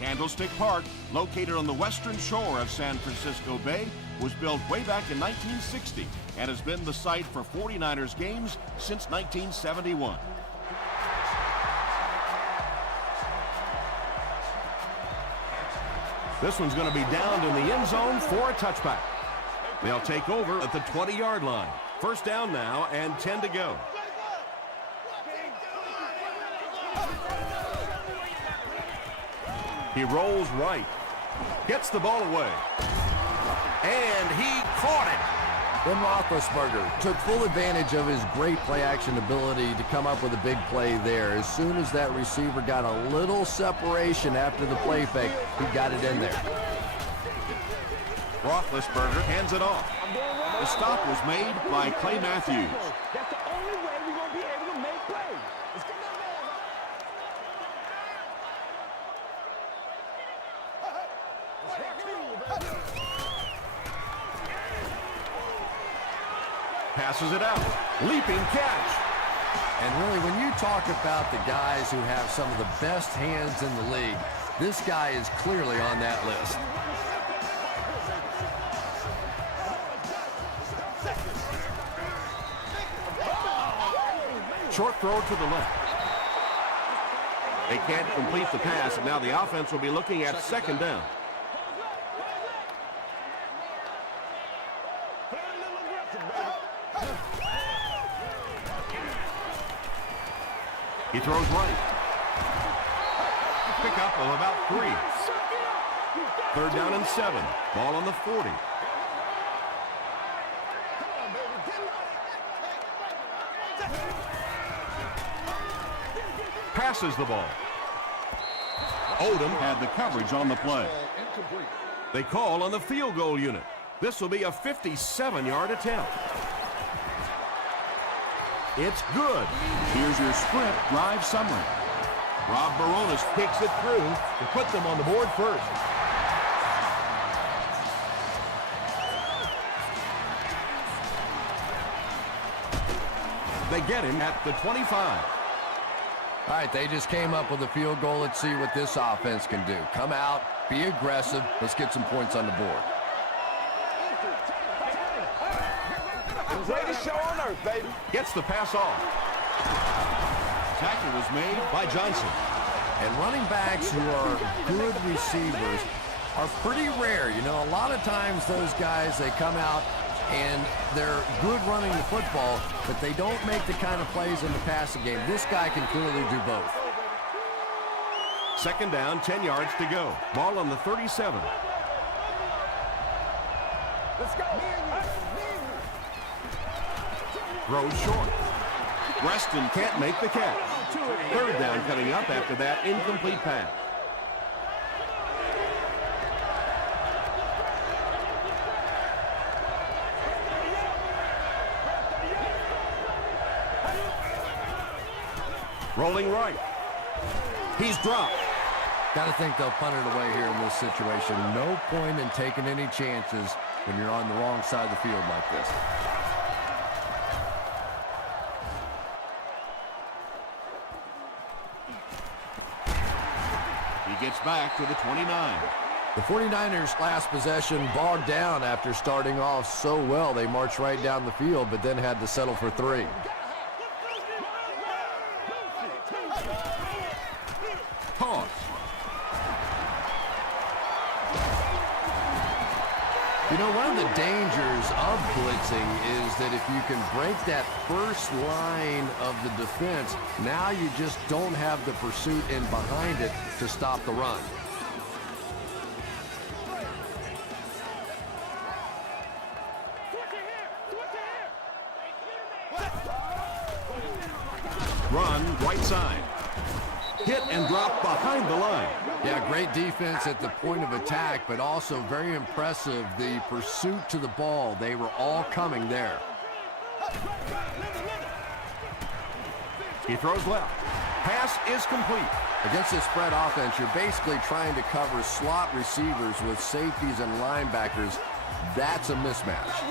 Candlestick Park, located on the western shore of San Francisco Bay, was built way back in 1960 and has been the site for 49ers games since 1971. This one's going to be downed in the end zone for a touchback. They'll take over at the 20-yard line. First down now and 10 to go. He rolls right, gets the ball away, and he caught it. Ben Roethlisberger took full advantage of his great play-action ability to come up with a big play there. As soon as that receiver got a little separation after the play fake, he got it in there. Roethlisberger hands it off. The stop was made by Clay Matthews. That's the only way we're going to be able to make plays. Passes it out. Leaping catch. And really, when you talk about the guys who have some of the best hands in the league, this guy is clearly on that list. Short throw to the left. They can't complete the pass, and now the offense will be looking at second down. He throws right. Pick up of about 3. Third down and 7. Ball on the 40. Passes the ball. Odom had the coverage on the play. They call on the field goal unit. This will be a 57-yard attempt. It's good. Here's your sprint drive summary. Rob Baronis kicks it through to put them on the board first. They get him at the 25. All right, they just came up with a field goal. Let's see what this offense can do. Come out, be aggressive. Let's get some points on the board. Greatest show on earth, baby. Gets the pass off. Tackle was made by Johnson. And running backs who are good receivers are pretty rare. You know, a lot of times those guys, they come out and they're good running the football, but they don't make the kind of plays in the passing game. This guy can clearly do both. Second down, 10 yards to go. Ball on the 37. Let's go. Throws short. Reston can't make the catch. Third down coming up after that incomplete pass. Rolling right. He's dropped. Got to think they'll punt it away here in this situation. No point in taking any chances when you're on the wrong side of the field like this. He gets back to the 29. The 49ers last possession bogged down after starting off so well. They marched right down the field, but then had to settle for 3. Toss. You know, one of the dangers of blitzing is that if you can break that first line of the defense, now you just don't have the pursuit in behind it to stop the run. Run right side. Hit and drop behind the line. Yeah, great defense at the point of attack, but also very impressive the pursuit to the ball. They were all coming there. He throws left. Pass is complete. Against this spread offense, you're basically trying to cover slot receivers with safeties and linebackers. That's a mismatch.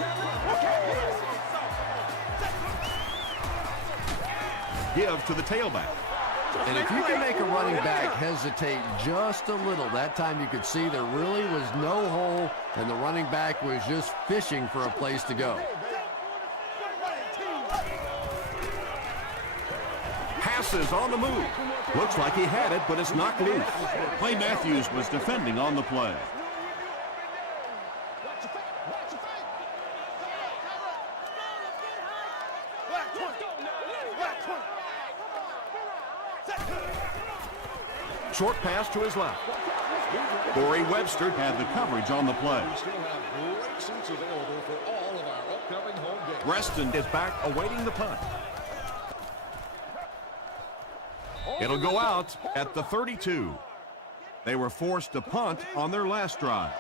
Give to the tailback. And if you can make a running back hesitate just a little, that time you could see there really was no hole, and the running back was just fishing for a place to go. Passes on the move. Looks like he had it, but it's knocked loose. Clay Matthews was defending on the play. Short pass to his left. Corey Webster had the coverage on the play. Reston is back awaiting the punt. It'll go out at the 32. They were forced to punt on their last drive.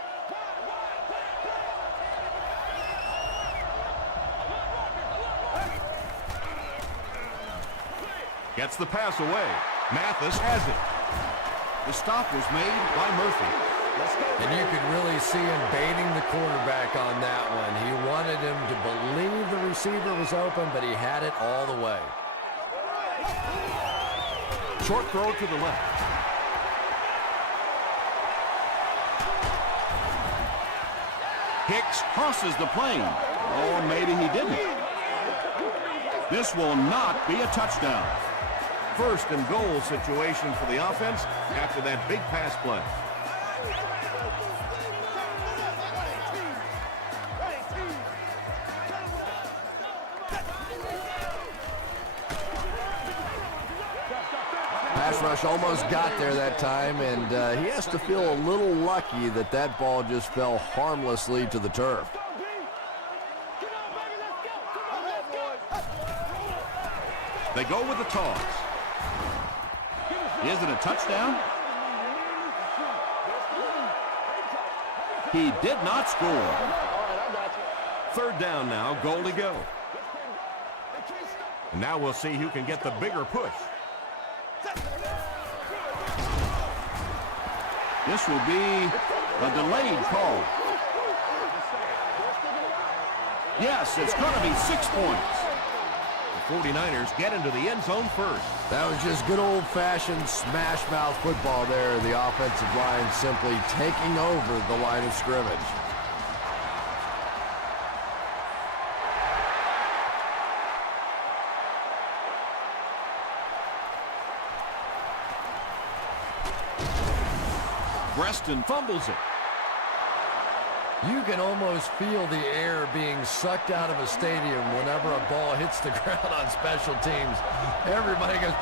Gets the pass away. Mathis has it. The stop was made by Murphy. And you could really see him baiting the quarterback on that one. He wanted him to believe the receiver was open, but he had it all the way. Short throw to the left. Hicks crosses the plane. Or maybe he didn't. This will not be a touchdown. First and goal situation for the offense after that big pass play. Pass rush almost got there that time, and he has to feel a little lucky that that ball just fell harmlessly to the turf. They go with the toss. Is it a touchdown? He did not score. Third down now, goal to go. And now we'll see who can get the bigger push. This will be a delayed call. Yes, it's going to be 6 points. The 49ers get into the end zone first. That was just good old-fashioned smash-mouth football there. The offensive line simply taking over the line of scrimmage. Reston fumbles it. You can almost feel the air being sucked out of a stadium whenever a ball hits the ground on special teams. Everybody goes...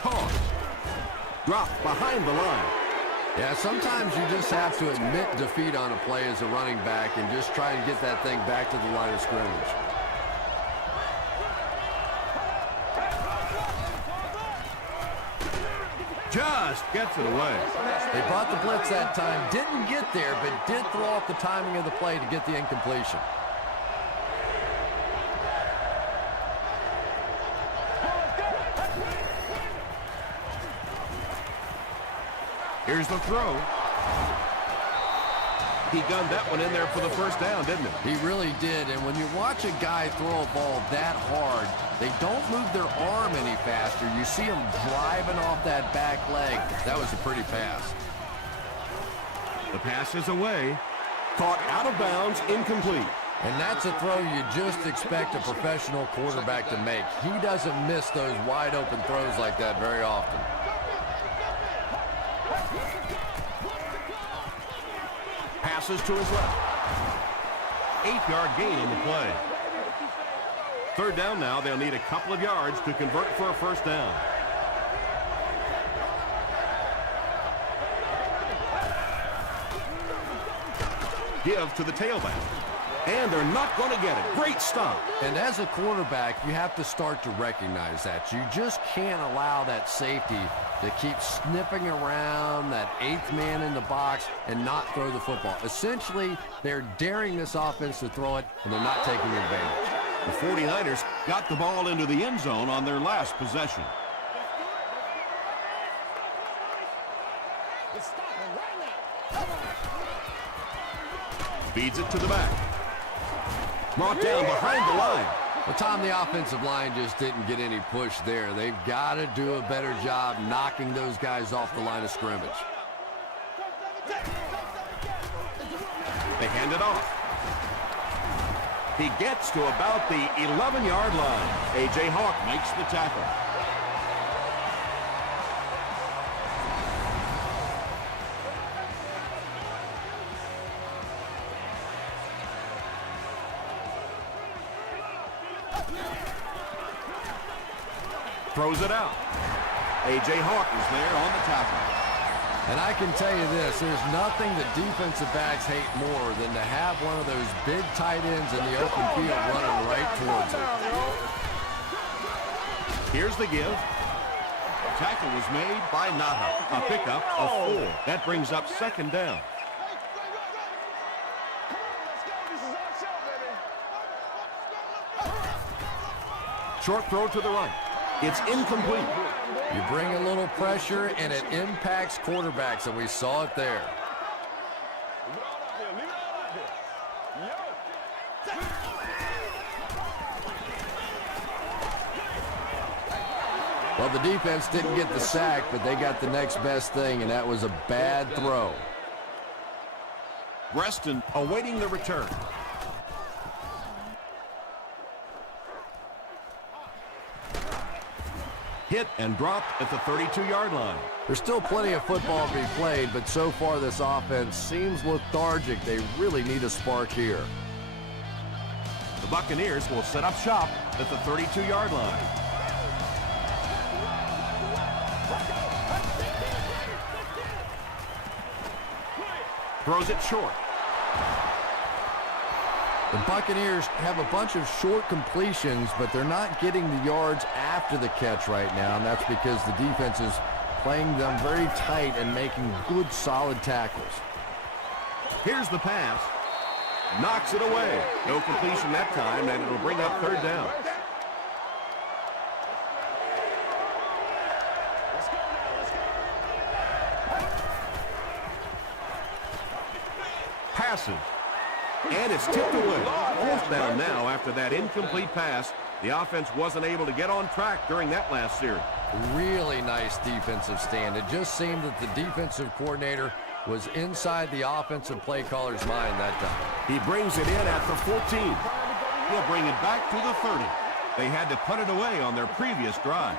Toss. Dropped behind the line. Yeah, sometimes you just have to admit defeat on a play as a running back and just try and get that thing back to the line of scrimmage. Just gets it away. They brought the blitz that time, didn't get there, but did throw off the timing of the play to get the incompletion. Here's the throw. He gunned that one in there for the first down, didn't he? He really did, and when you watch a guy throw a ball that hard, they don't move their arm any faster. You see them driving off that back leg. That was a pretty pass. The pass is away. Caught out of bounds, incomplete. And that's a throw you just expect a professional quarterback to make. He doesn't miss those wide open throws like that very often. Passes to his left. 8-yard gain on the play. Third down now. They'll need a couple of yards to convert for a first down. Give to the tailback. And they're not going to get it. Great stop. And as a quarterback, you have to start to recognize that. You just can't allow that safety to keep sniffing around that 8th man in the box and not throw the football. Essentially, they're daring this offense to throw it, and they're not taking advantage. The 49ers got the ball into the end zone on their last possession. Feeds it to the back. Brought down behind the line. Well, Tom, the offensive line just didn't get any push there. They've got to do a better job knocking those guys off the line of scrimmage. They hand it off. He gets to about the 11-yard line. A.J. Hawk makes the tackle. Throws it out. A.J. Hawk is there on the tackle. And I can tell you this, there's nothing that defensive backs hate more than to have one of those big tight ends in the open field running right towards it. Here's the give. Tackle was made by Naha. A pickup of 4. That brings up second down. Short throw to the right. It's incomplete. You bring a little pressure, and it impacts quarterbacks, and we saw it there. Well, the defense didn't get the sack, but they got the next best thing, and that was a bad throw. Reston awaiting the return. Hit and dropped at the 32-yard line. There's still plenty of football to be played, but so far this offense seems lethargic. They really need a spark here. The Buccaneers will set up shop at the 32-yard line. Throws it short. The Buccaneers have a bunch of short completions, but they're not getting the yards after the catch right now, and that's because the defense is playing them very tight and making good, solid tackles. Here's the pass. Knocks it away. No completion that time, and it'll bring up third down. Passes. And it's tipped away. Fourth down now after that incomplete pass. The offense wasn't able to get on track during that last series. Really nice defensive stand. It just seemed that the defensive coordinator was inside the offensive play caller's mind that time. He brings it in at the 14. He'll bring it back to the 30. They had to put it away on their previous drive.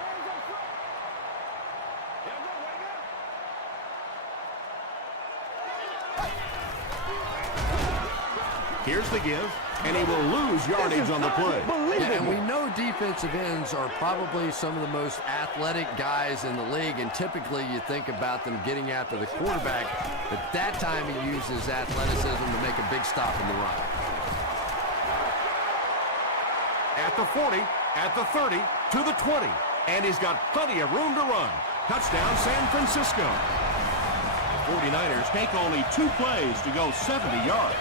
Here's the give, and he will lose yardage on the play. And we know defensive ends are probably some of the most athletic guys in the league, and typically you think about them getting after the quarterback, but that time he uses athleticism to make a big stop in the run. At the 40, at the 30, to the 20, and he's got plenty of room to run. Touchdown, San Francisco. The 49ers take only 2 plays to go 70 yards.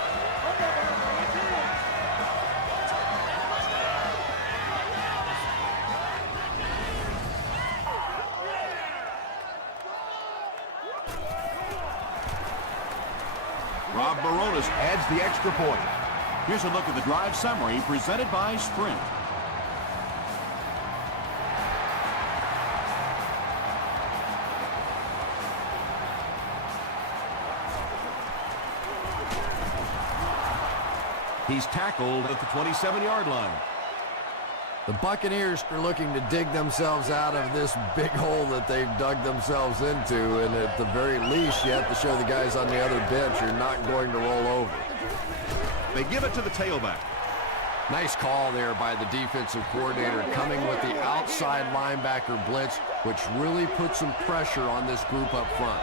Rob Baronis adds the extra point. Here's a look at the drive summary presented by Sprint. He's tackled at the 27-yard line. The Buccaneers are looking to dig themselves out of this big hole that they've dug themselves into, and at the very least, you have to show the guys on the other bench you're not going to roll over. They give it to the tailback. Nice call there by the defensive coordinator, coming with the outside linebacker blitz, which really put some pressure on this group up front.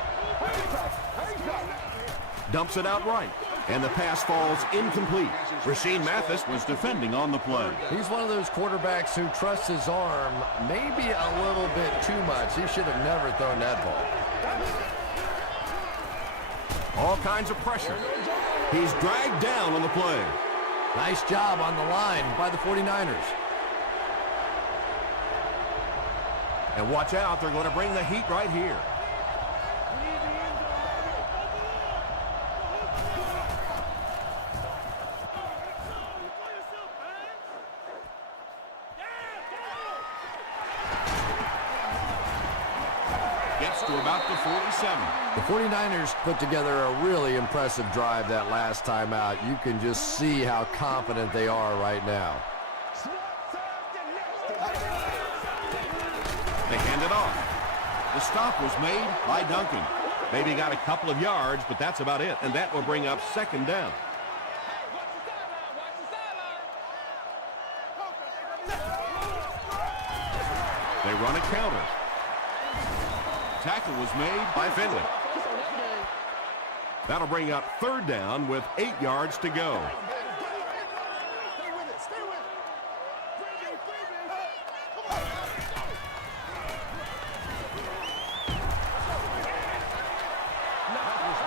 Dumps it out right, and the pass falls incomplete. Rasheed Mathis was defending on the play. He's one of those quarterbacks who trusts his arm maybe a little bit too much. He should have never thrown that ball. All kinds of pressure. He's dragged down on the play. Nice job on the line by the 49ers. And watch out, they're going to bring the heat right here. to about the 47. The 49ers put together a really impressive drive that last time out. You can just see how confident they are right now. They hand it off. The stop was made by Duncan. Maybe got a couple of yards, but that's about it. And that will bring up second down. They run a counter. Tackle was made by Finley. That'll bring up third down with 8 yards to go.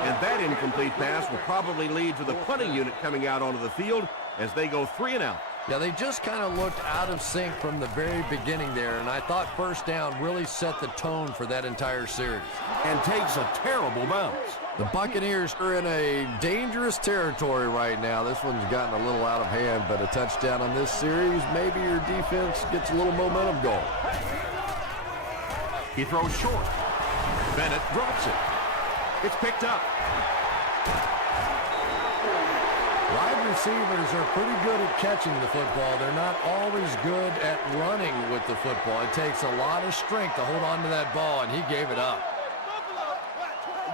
And that incomplete pass will probably lead to the punting unit coming out onto the field as they go 3 and out. Yeah, they just kind of looked out of sync from the very beginning there, and I thought first down really set the tone for that entire series. And takes a terrible bounce. The Buccaneers are in a dangerous territory right now. This one's gotten a little out of hand, but a touchdown on this series, maybe your defense gets a little momentum going. He throws short. Bennett drops it. It's picked up. Wide receivers are pretty good at catching the football. They're not always good at running with the football. It takes a lot of strength to hold on to that ball, and he gave it up.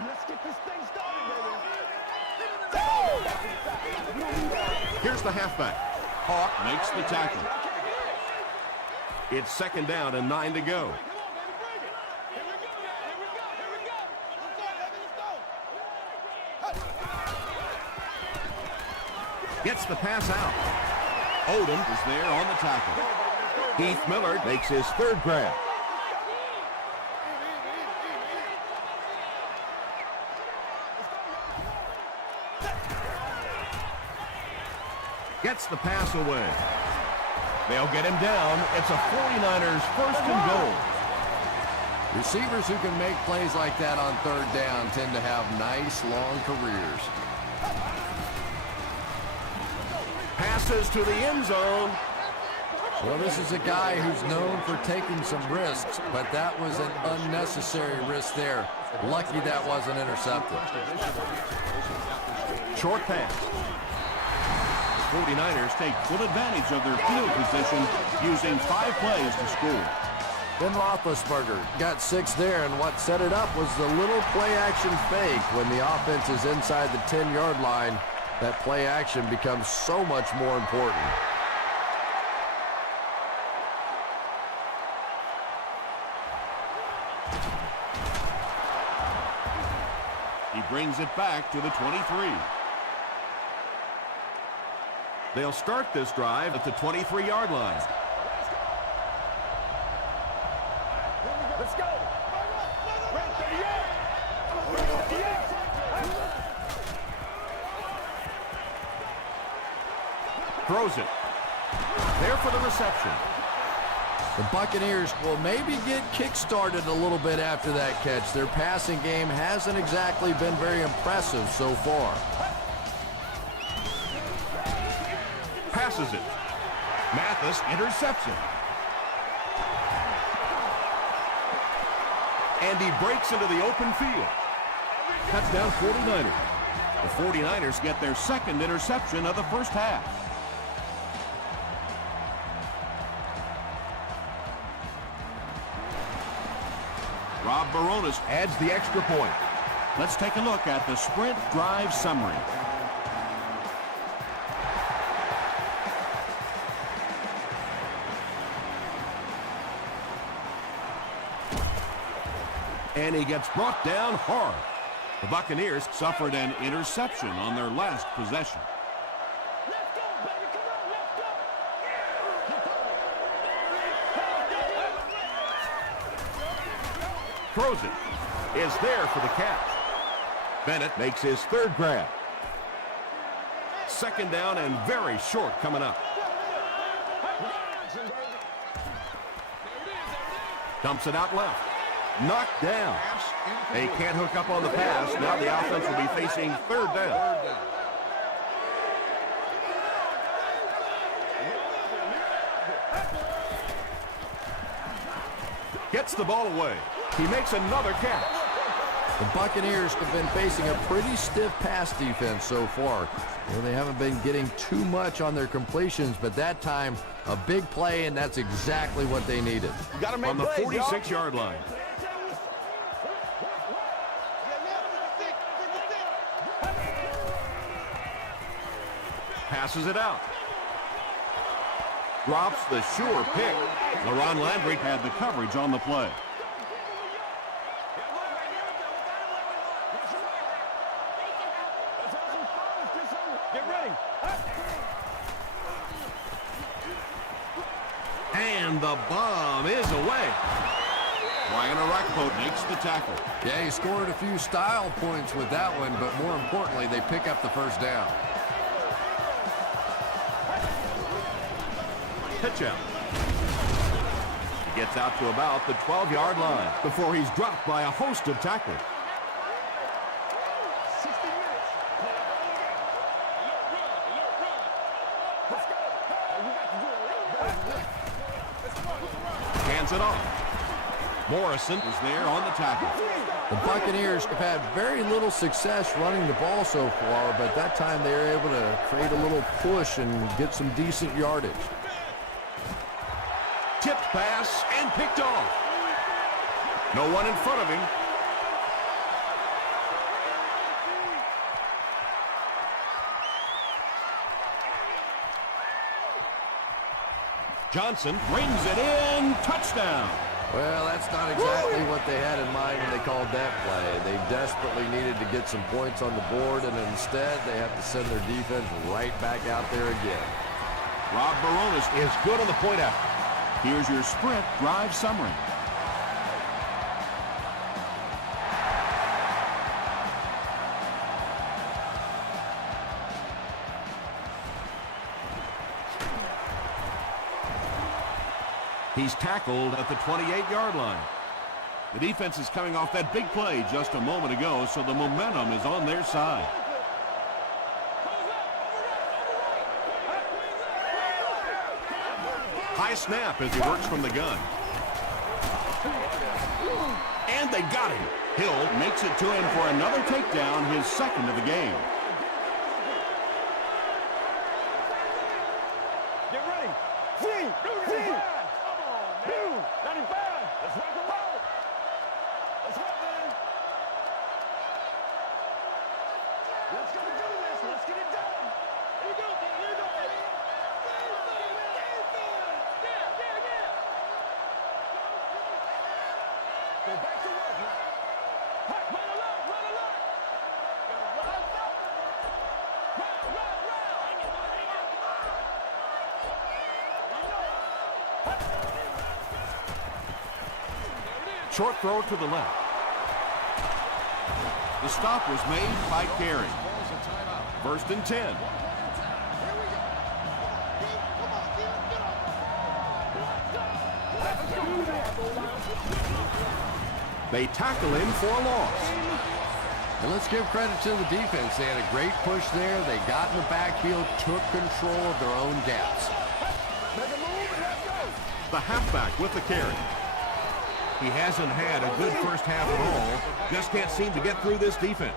Let's get this thing started, baby. Here's the halfback. Hawk makes the tackle. It's second down and 9 to go. Gets the pass out. Odom is there on the tackle. Heath Miller makes his third grab. Gets the pass away. They'll get him down. It's a 49ers first and goal. Receivers who can make plays like that on third down tend to have nice, long careers. Passes to the end zone. Well, this is a guy who's known for taking some risks, but that was an unnecessary risk there. Lucky that wasn't intercepted. Short pass. The 49ers take full advantage of their field position using 5 plays to score. Ben Roethlisberger got 6 there, and what set it up was the little play-action fake. When the offense is inside the 10-yard line, that play action becomes so much more important. He brings it back to the 23. They'll start this drive at the 23-yard line. Let's go. Throws it. There for the reception. The Buccaneers will maybe get kick-started a little bit after that catch. Their passing game hasn't exactly been very impressive so far. Passes it. Mathis interception. And he breaks into the open field. Touchdown 49ers. The 49ers get their second interception of the first half. Rob Baronis adds the extra point. Let's take a look at the sprint drive summary. And he gets brought down hard. The Buccaneers suffered an interception on their last possession. Let's go, baby. Come on, let's go. Throws it. Is there for the catch. Bennett makes his third grab. Second down and very short coming up. Dumps it out left. Knocked down. They can't hook up on the pass. Now the offense will be facing third down. Gets the ball away. He makes another catch. The Buccaneers have been facing a pretty stiff pass defense so far. They haven't been getting too much on their completions, but that time, a big play, and that's exactly what they needed. You gotta make On the plays, 46-yard line. Passes it out. Drops the sure pick. LaRon Landry had the coverage on the play. Get ready. And the bomb is away. Ryan Arakpo makes the tackle. Yeah, he scored a few style points with that one, but more importantly, they pick up the first down. Pitch out. He gets out to about the 12-yard line before he's dropped by a host of tacklers. 60 minutes. Let's go. We got to do it. Hands it off. Morrison is there on the tackle. The Buccaneers have had very little success running the ball so far, but that time they were able to create a little push and get some decent yardage. Tipped pass and picked off. No one in front of him. Johnson brings it in. Touchdown. Well, that's not exactly what they had in mind when they called that play. They desperately needed to get some points on the board, and instead they have to send their defense right back out there again. Rob Baronis is good on the point out. Here's your sprint drive summary. He's tackled at the 28-yard line. The defense is coming off that big play just a moment ago, so the momentum is on their side. High snap as he works from the gun. And they got him. Hill makes it to him for another takedown, his second of the game. Get ready. See. 95. Let's rock and roll. Let's rock, man. Let's go do this. Let's get it done. Here you go. Here you go. Go back to work now. Hey, run along. Gotta run. Short throw to the left. The stop was made by Carey. First and 10. They tackle him for a loss. And let's give credit to the defense. They had a great push there. They got in the backfield, took control of their own gaps. The halfback with the carry. He hasn't had a good first half at all. Just can't seem to get through this defense.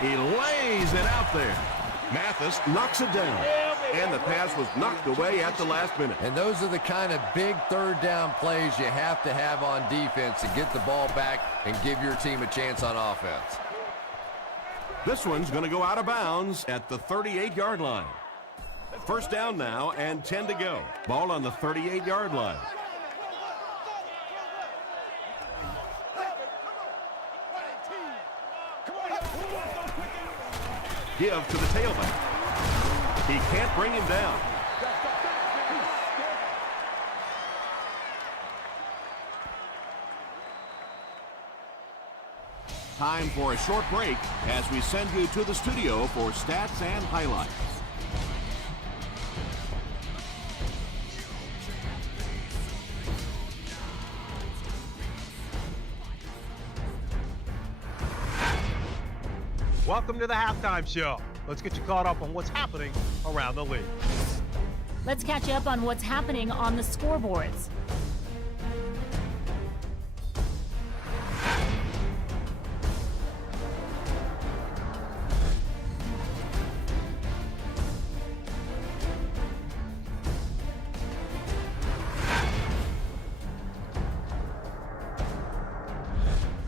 He lays it out there. Mathis knocks it down. And the pass was knocked away at the last minute. And those are the kind of big third down plays you have to have on defense to get the ball back and give your team a chance on offense. This one's going to go out of bounds at the 38-yard line. First down now and 10 to go. Ball on the 38-yard line. Give to the tailback. He can't bring him down. Time for a short break as we send you to the studio for stats and highlights. Welcome to the halftime show. Let's get you caught up on what's happening around the league. Let's catch you up on what's happening on the scoreboards.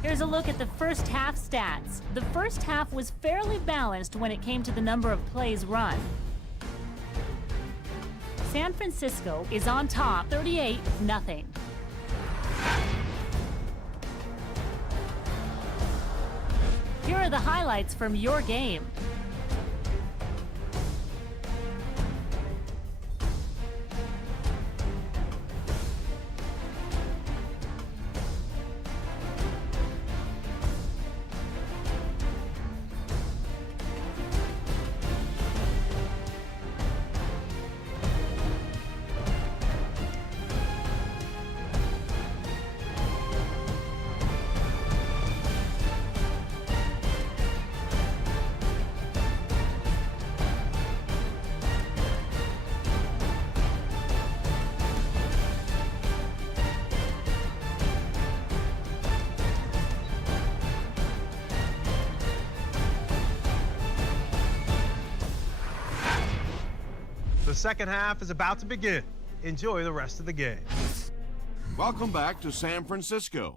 Here's a look at the first half stats. The first half was fairly balanced when it came to the number of plays run. San Francisco is on top, 38-0. Here are the highlights from your game. The second half is about to begin. Enjoy the rest of the game. Welcome back to San Francisco.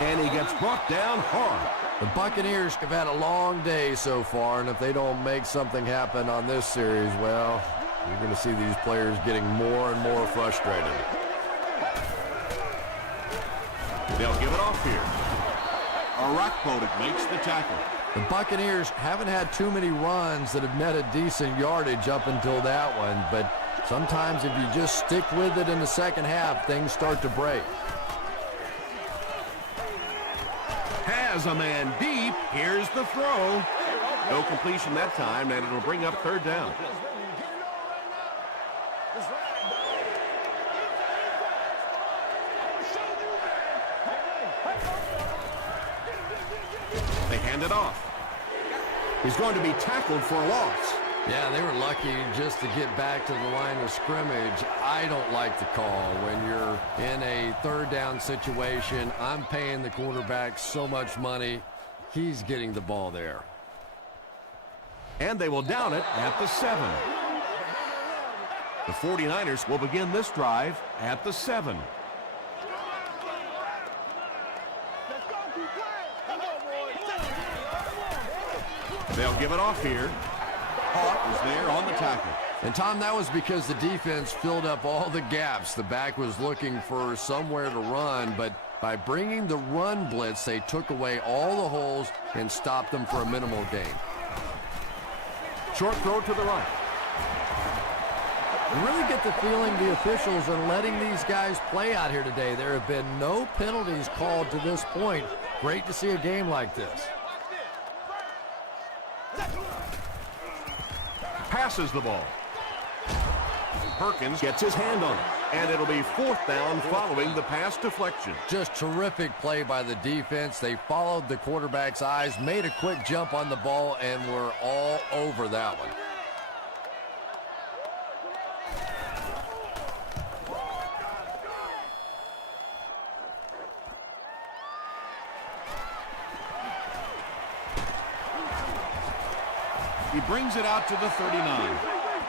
And he gets brought down hard. The Buccaneers have had a long day so far, and if they don't make something happen on this series, well, you're going to see these players getting more and more frustrated. They'll give it off here. Arakpotic makes the tackle. The Buccaneers haven't had too many runs that have netted decent yardage up until that one, but sometimes if you just stick with it in the second half, things start to break. Has a man deep. Here's the throw. No completion that time, and it'll bring up third down. They hand it off. He's going to be tackled for a loss. Yeah, they were lucky just to get back to the line of scrimmage. I don't like the call when you're in a third down situation. I'm paying the quarterback so much money. He's getting the ball there. And they will down it at the 7. The 49ers will begin this drive at the 7. They'll give it off here. Hawk is there on the tackle. And, Tom, that was because the defense filled up all the gaps. The back was looking for somewhere to run, but by bringing the run blitz, they took away all the holes and stopped them for a minimal gain. Short throw to the right. You really get the feeling the officials are letting these guys play out here today. There have been no penalties called to this point. Great to see a game like this. Passes the ball. Perkins gets his hand on it, and it'll be fourth down following the pass deflection. Just terrific play by the defense. They followed the quarterback's eyes, made a quick jump on the ball, and were all over that one. He brings it out to the 39.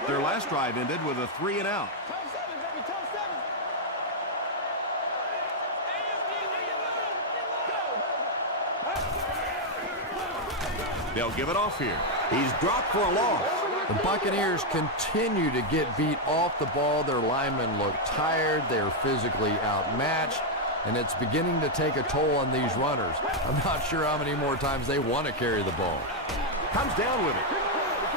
Their last drive ended with a 3-and-out. They'll give it off here. He's dropped for a loss. The Buccaneers continue to get beat off the ball. Their linemen look tired. They're physically outmatched, and it's beginning to take a toll on these runners. I'm not sure how many more times they want to carry the ball. Comes down with it.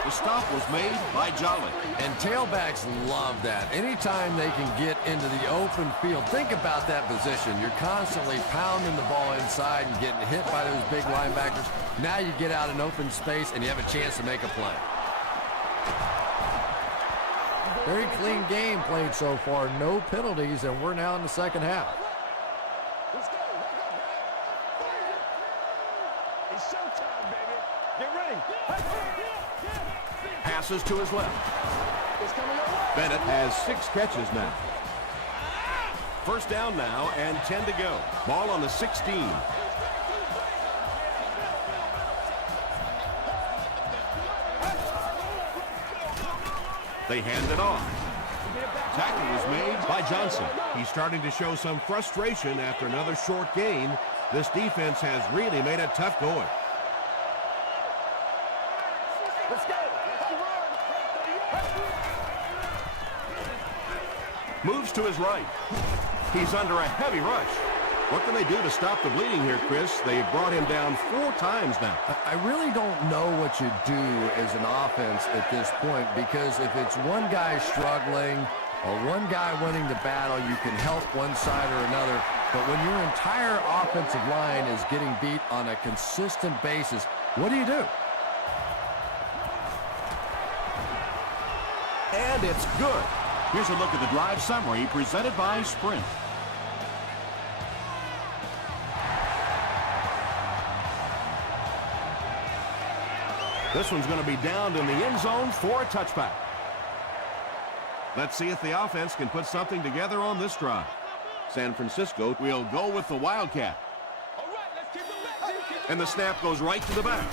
The stop was made by Jolly. And tailbacks love that. Anytime they can get into the open field, think about that position. You're constantly pounding the ball inside and getting hit by those big linebackers. Now you get out in open space and you have a chance to make a play. Very clean game played so far. No penalties, and we're now in the second half. Let's go. It's showtime, baby. Get ready. Passes to his left. It's coming your way. Bennett has 6 catches now. First down now and 10 to go. Ball on the 16. They hand it off. Tackle was made by Johnson. He's starting to show some frustration after another short gain. This defense has really made it tough going. Let's go. Moves to his right. He's under a heavy rush. What can they do to stop the bleeding here, Chris? They've brought him down 4 times now. I really don't know what you do as an offense at this point, because if it's one guy struggling or one guy winning the battle, you can help one side or another. But when your entire offensive line is getting beat on a consistent basis, what do you do? And it's good. Here's a look at the drive summary presented by Sprint. This one's going to be downed in the end zone for a touchback. Let's see if the offense can put something together on this drive. San Francisco will go with the Wildcat. All right, let's keep it. And the snap goes right to the back.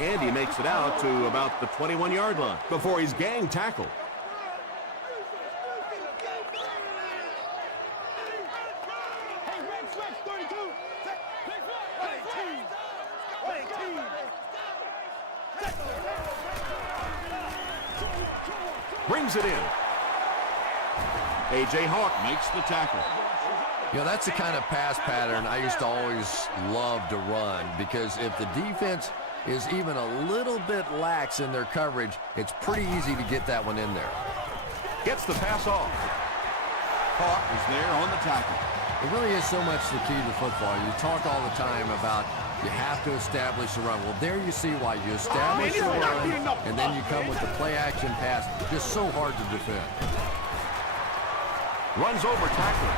Andy makes it out to about the 21-yard line before he's gang tackled. Hey, Red Flex 32. Brings it in. A.J. Hawk makes the tackle. You know, that's the kind of pass pattern I used to always love to run, because if the defense is even a little bit lax in their coverage, it's pretty easy to get that one in there. Gets the pass off. Hawk is there on the tackle. It really is so much the key to football. You talk all the time about you have to establish the run. Well, there you see why you establish the run, and then you come with the play-action pass. Just so hard to defend. Runs over tackler.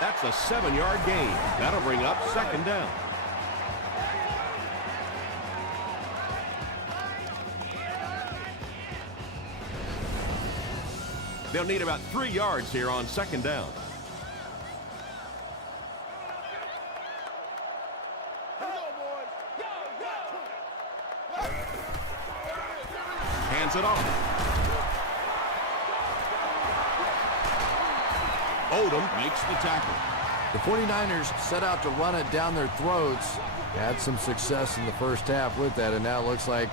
That's a 7-yard gain. That'll bring up second down. They'll need about 3 yards here on second down. Hands it off. Odom makes the tackle. The 49ers set out to run it down their throats. Had some success in the first half with that, and now it looks like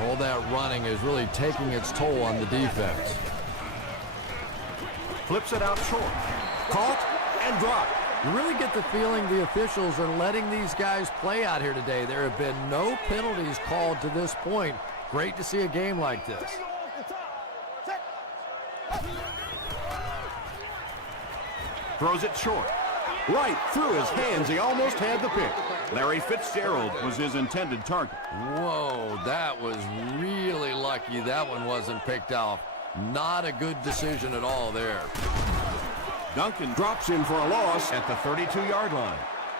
all that running is really taking its toll on the defense. Flips it out short. Caught and dropped. You really get the feeling the officials are letting these guys play out here today. There have been no penalties called to this point. Great to see a game like this. Throws it short. Right through his hands. He almost had the pick. Larry Fitzgerald was his intended target. Whoa, that was really lucky that one wasn't picked off. Not a good decision at all there. Duncan drops in for a loss at the 32-yard line.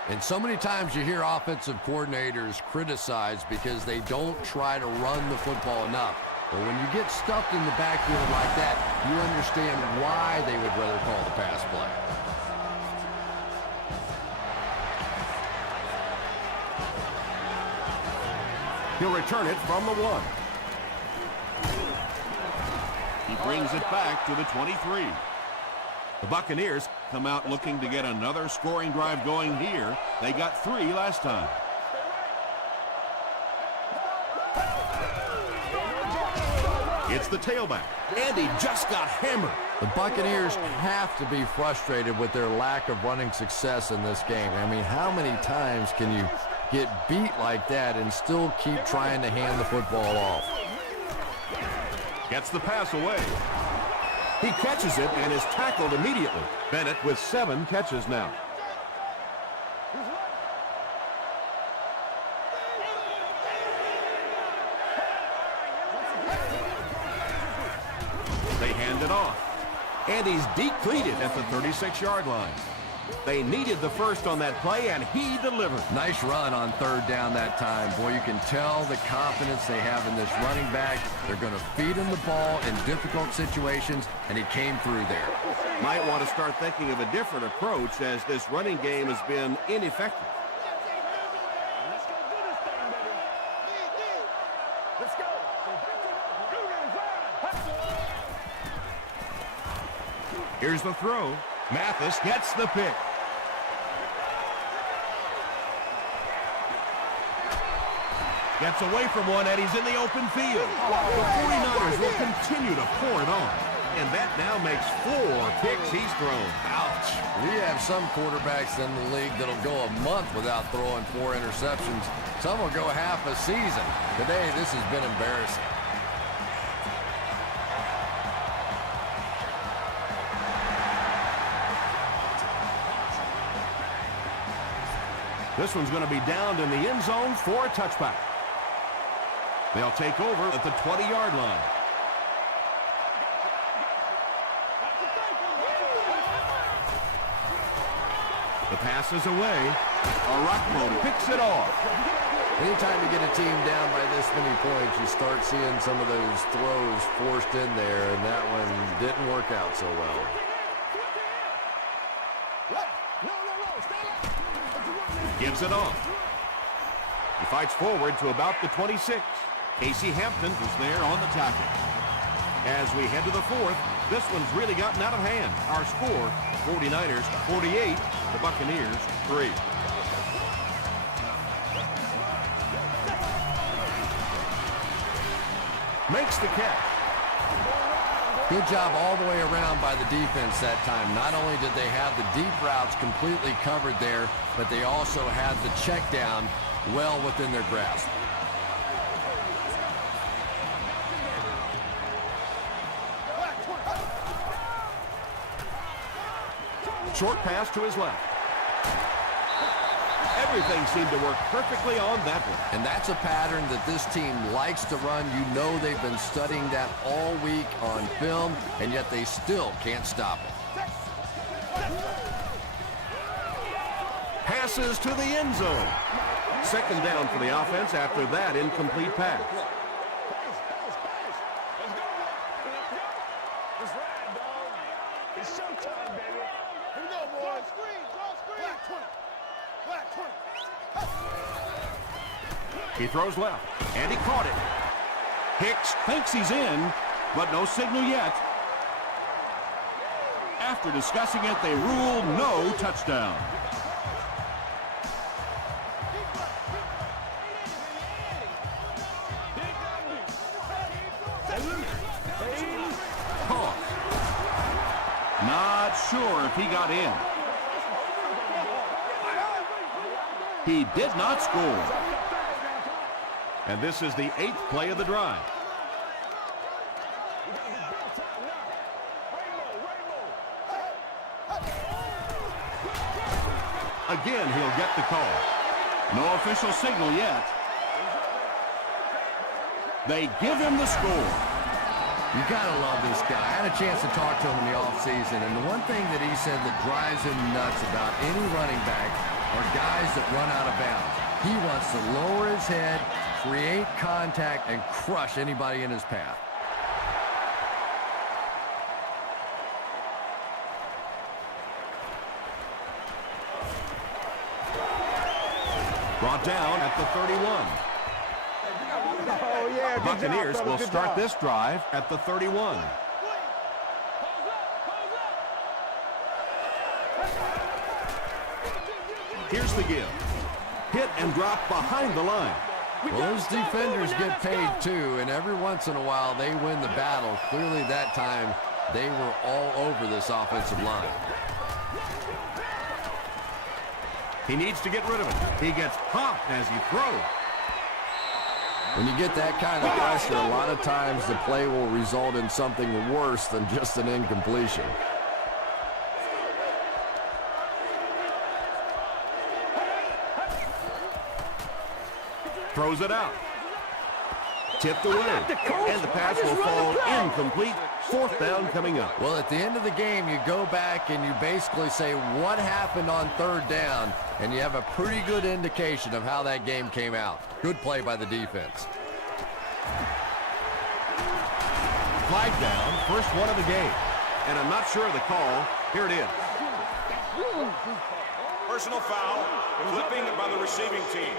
And so many times you hear offensive coordinators criticized because they don't try to run the football enough. But when you get stuffed in the backfield like that, you understand why they would rather call the pass play. He'll return it from the 1. He brings it back to the 23. The Buccaneers come out looking to get another scoring drive going here. They got 3 last time. It's the tailback. Andy just got hammered. The Buccaneers have to be frustrated with their lack of running success in this game. I mean, how many times can get beat like that and still keep trying to hand the football off. Gets the pass away. He catches it and is tackled immediately. Bennett with 7 catches now. They hand it off. And he's depleted at the 36-yard line. They needed the first on that play, and he delivered. Nice run on 3rd down that time. Boy, you can tell the confidence they have in this running back. They're going to feed him the ball in difficult situations, and he came through there. Might want to start thinking of a different approach as this running game has been ineffective. Let's go do this thing, baby. Let's go. Here's the throw. Mathis gets the pick. Gets away from one, and he's in the open field. The 49ers will continue to pour it on. And that now makes 4 picks he's thrown. Ouch. We have some quarterbacks in the league that'll go a month without throwing 4 interceptions. Some will go half a season. Today, this has been embarrassing. This one's going to be downed in the end zone for a touchback. They'll take over at the 20-yard line. The pass is away. Arakmo picks it off. Anytime you get a team down by this many points, you start seeing some of those throws forced in there, and that one didn't work out so well. Gives it off. He fights forward to about the 26. Casey Hampton is there on the tackle. As we head to the 4th, this one's really gotten out of hand. Our score, 49ers 48, the Buccaneers 3. Makes the catch. Good job all the way around by the defense that time. Not only did they have the deep routes completely covered there, but they also had the check down well within their grasp. Short pass to his left. Everything seemed to work perfectly on that one. And that's a pattern that this team likes to run. You know they've been studying that all week on film, and yet they still can't stop it. Passes to the end zone. 2nd down for the offense after that incomplete pass. Let's ride, dog. It's showtime, baby. Here we go, boys. Draw screen. Black 20. Black 20. He throws left, and he caught it. Hicks thinks he's in, but no signal yet. After discussing it, they rule no touchdown. Toss. Not sure if he got in. He did not score. And this is the 8th play of the drive. Again, he'll get the call. No official signal yet. They give him the score. You gotta love this guy. I had a chance to talk to him in the offseason, and the one thing that he said that drives him nuts about any running back are guys that run out of bounds. He wants to lower his head, create contact, and crush anybody in his path. Brought down at the 31. Oh, yeah. Good Buccaneers job, will Good start job. this drive at the 31. Here's the give. Hit and drop behind the line. Well, those defenders get paid too, and every once in a while they win the battle. Clearly that time they were all over this offensive line. He needs to get rid of it. He gets popped as he throws. When you get that kind of pressure, a lot of times the play will result in something worse than just an incompletion. Throws it out. Tipped away. And the pass will fall incomplete. Fourth down coming up. Well, at the end of the game, you go back and you basically say what happened on third down, and you have a pretty good indication of how that game came out. Good play by the defense. Flag down, first one of the game. And I'm not sure of the call. Here it is. Personal foul, flipping by the receiving team.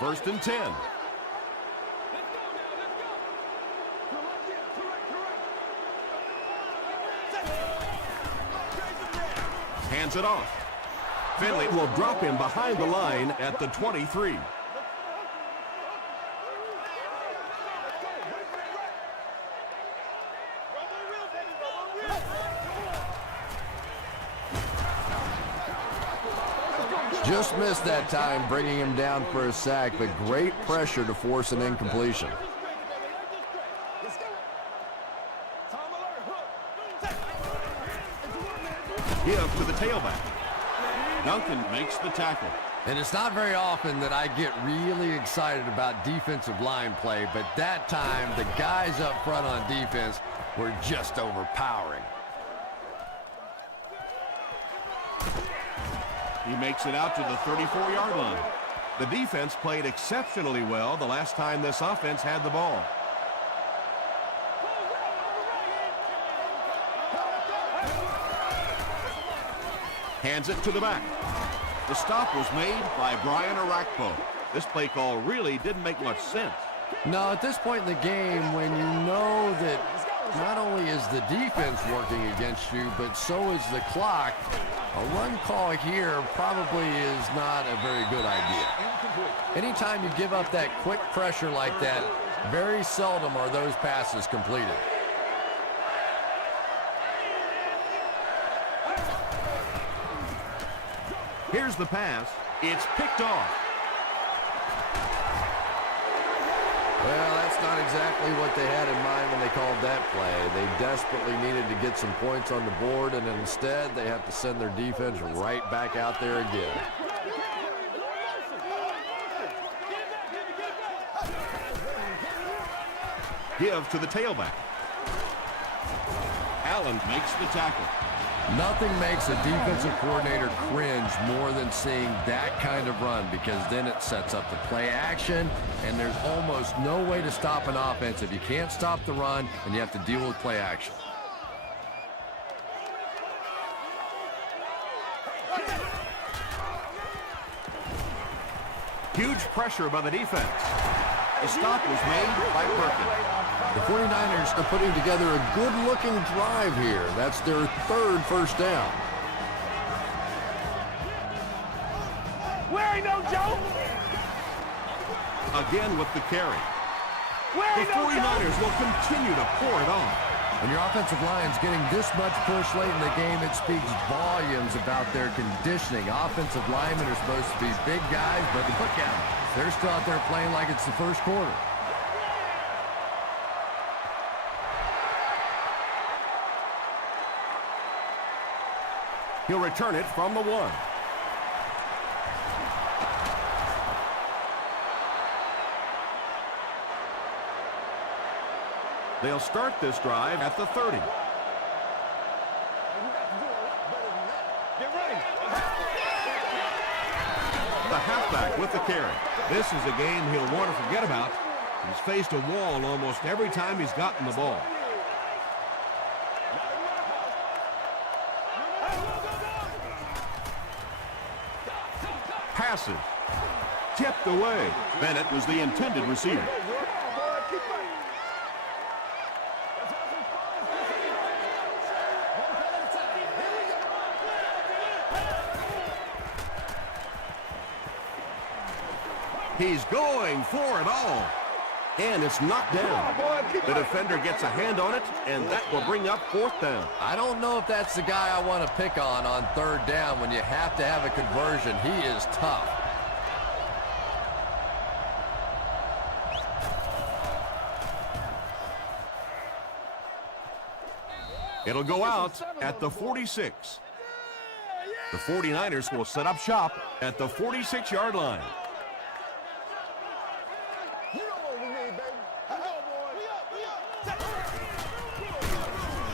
First and 10. Hands it off. Finley will drop him behind the line at the 23. Just missed that time, bringing him down for a sack, but great pressure to force an incompletion. Give to the tailback. Duncan makes the tackle. And it's not very often that I get really excited about defensive line play, but that time the guys up front on defense were just overpowering. He makes it out to the 34-yard line. The defense played exceptionally well the last time this offense had the ball. Hands it to the back. The stop was made by Brian Arakpo. This play call really didn't make much sense. No, at this point in the game, when you know that not only is the defense working against you, but so is the clock, a run call here probably is not a very good idea. Anytime you give up that quick pressure like that, very seldom are those passes completed. Here's the pass. It's picked off. Well, that's not exactly what they had in mind when they called that play. They desperately needed to get some points on the board, and instead they have to send their defense right back out there again. Give to the tailback. Allen makes the tackle. Nothing makes a defensive coordinator cringe more than seeing that kind of run, because then it sets up the play action, and there's almost no way to stop an offense if you can't stop the run and you have to deal with play action. Huge pressure by the defense. The stop was made by Perkins. The 49ers are putting together a good-looking drive here. That's their third first down. Where ain't no joke? Again with the carry. Where The ain't no 49ers will continue to pour it on. When your offensive line's getting this much push late in the game, it speaks volumes about their conditioning. Offensive linemen are supposed to be big guys, but look at them. They're still out there playing like it's the first quarter. He'll return it from the 1. They'll start this drive at the 30. The halfback with the carry. This is a game he'll want to forget about. He's faced a wall almost every time he's gotten the ball. Passes. Tipped away. Bennett was the intended receiver. He's going for it all. And it's knocked down. The defender gets a hand on it, and that will bring up 4th down. I don't know if that's the guy I want to pick on 3rd down when you have to have a conversion. He is tough. It'll go out at the 46. The 49ers will set up shop at the 46-yard line.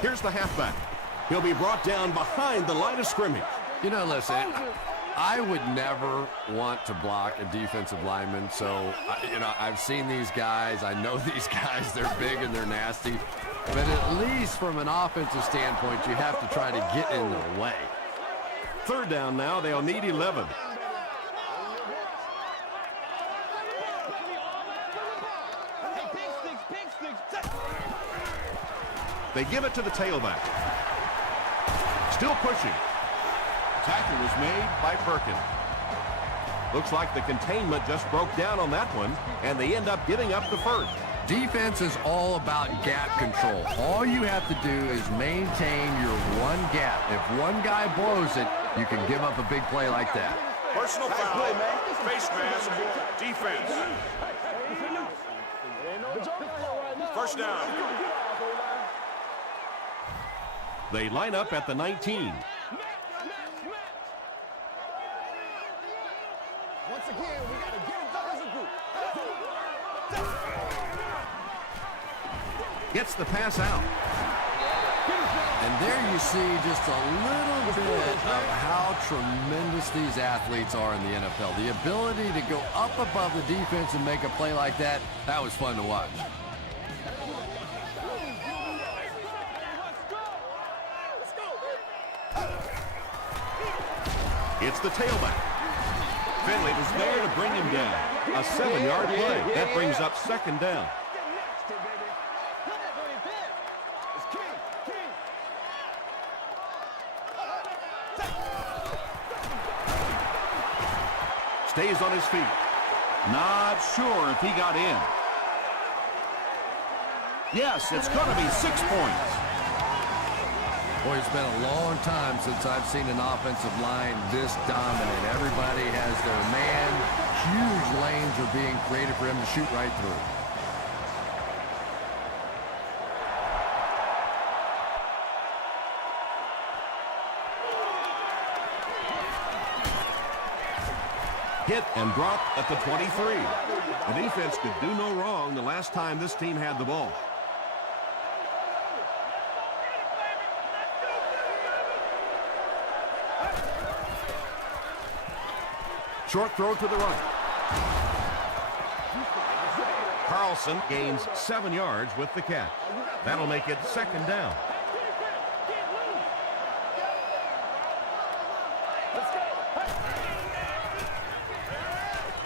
Here's the halfback. He'll be brought down behind the line of scrimmage. You know, listen, I would never want to block a defensive lineman. So, I've seen these guys. I know these guys. They're big and they're nasty. But at least from an offensive standpoint, you have to try to get in their way. 3rd down now. They'll need 11. They give it to the tailback. Still pushing. Tackle was made by Perkins. Looks like the containment just broke down on that one, and they end up giving up the 1st. Defense is all about gap control. All you have to do is maintain your one gap. If one guy blows it, you can give up a big play like that. Personal foul, face mask, defense. 1st down. They line up at the 19. Once again, we got to get it done as a group. Gets the pass out. And there you see just a little bit of how tremendous these athletes are in the NFL. The ability to go up above the defense and make a play like that, that was fun to watch. It's the tailback. Finley was there to bring him down. A 7-yard play. That brings up 2nd down. Stays on his feet. Not sure if he got in. Yes, it's going to be 6 points. Boy, it's been a long time since I've seen an offensive line this dominant. Everybody has their man. Huge lanes are being created for him to shoot right through. Hit and drop at the 23. The defense could do no wrong the last time this team had the ball. Short throw to the right. Carlson gains 7 yards with the catch. That'll make it 2nd down.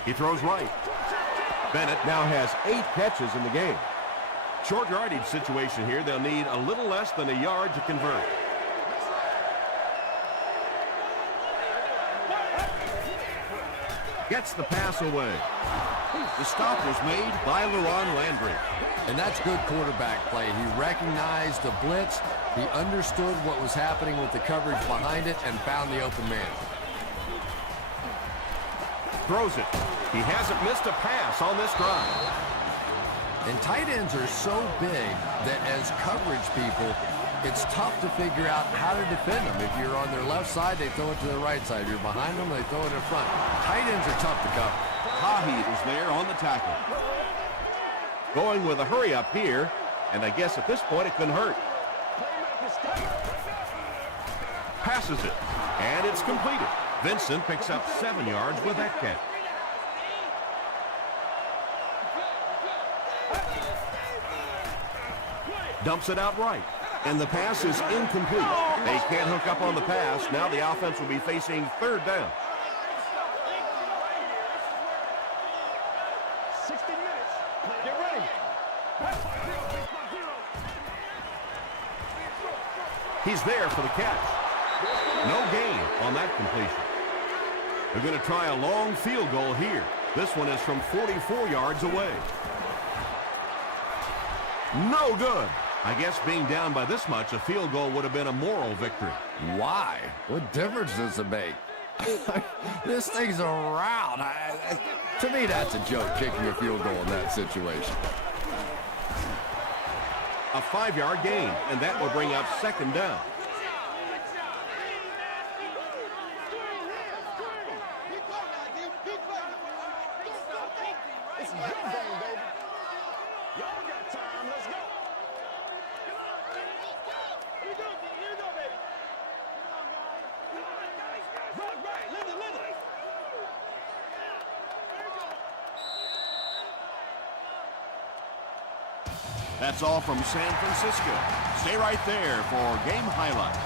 He throws right. Bennett now has 8 catches in the game. Short yardage situation here. They'll need a little less than a yard to convert. Gets the pass away. The stop was made by LaRon Landry. And that's good quarterback play. He recognized the blitz. He understood what was happening with the coverage behind it and found the open man. Throws it. He hasn't missed a pass on this drive. And tight ends are so big that as coverage people, it's tough to figure out how to defend them. If you're on their left side, they throw it to the right side. If you're behind them, they throw it in front. Tight ends are tough to cover. Hahi is there on the tackle. Going with a hurry up here, and I guess at this point it couldn't hurt. Passes it, and it's completed. Vincent picks up 7 yards with that catch. Dumps it out right, and the pass is incomplete. They can't hook up on the pass. Now the offense will be facing 3rd down. 60 minutes. Get ready. He's there for the catch. No gain on that completion. They're going to try a long field goal here. This one is from 44 yards away. No good. I guess being down by this much, a field goal would have been a moral victory. Why? What difference does it make? This thing's around. To me, that's a joke, kicking a field goal in that situation. A 5-yard gain, and that will bring up second down. It's your game, baby. Y'all got time. Let's go. Here we go, baby. Right. Linda. That's all from San Francisco. Stay right there for game highlights.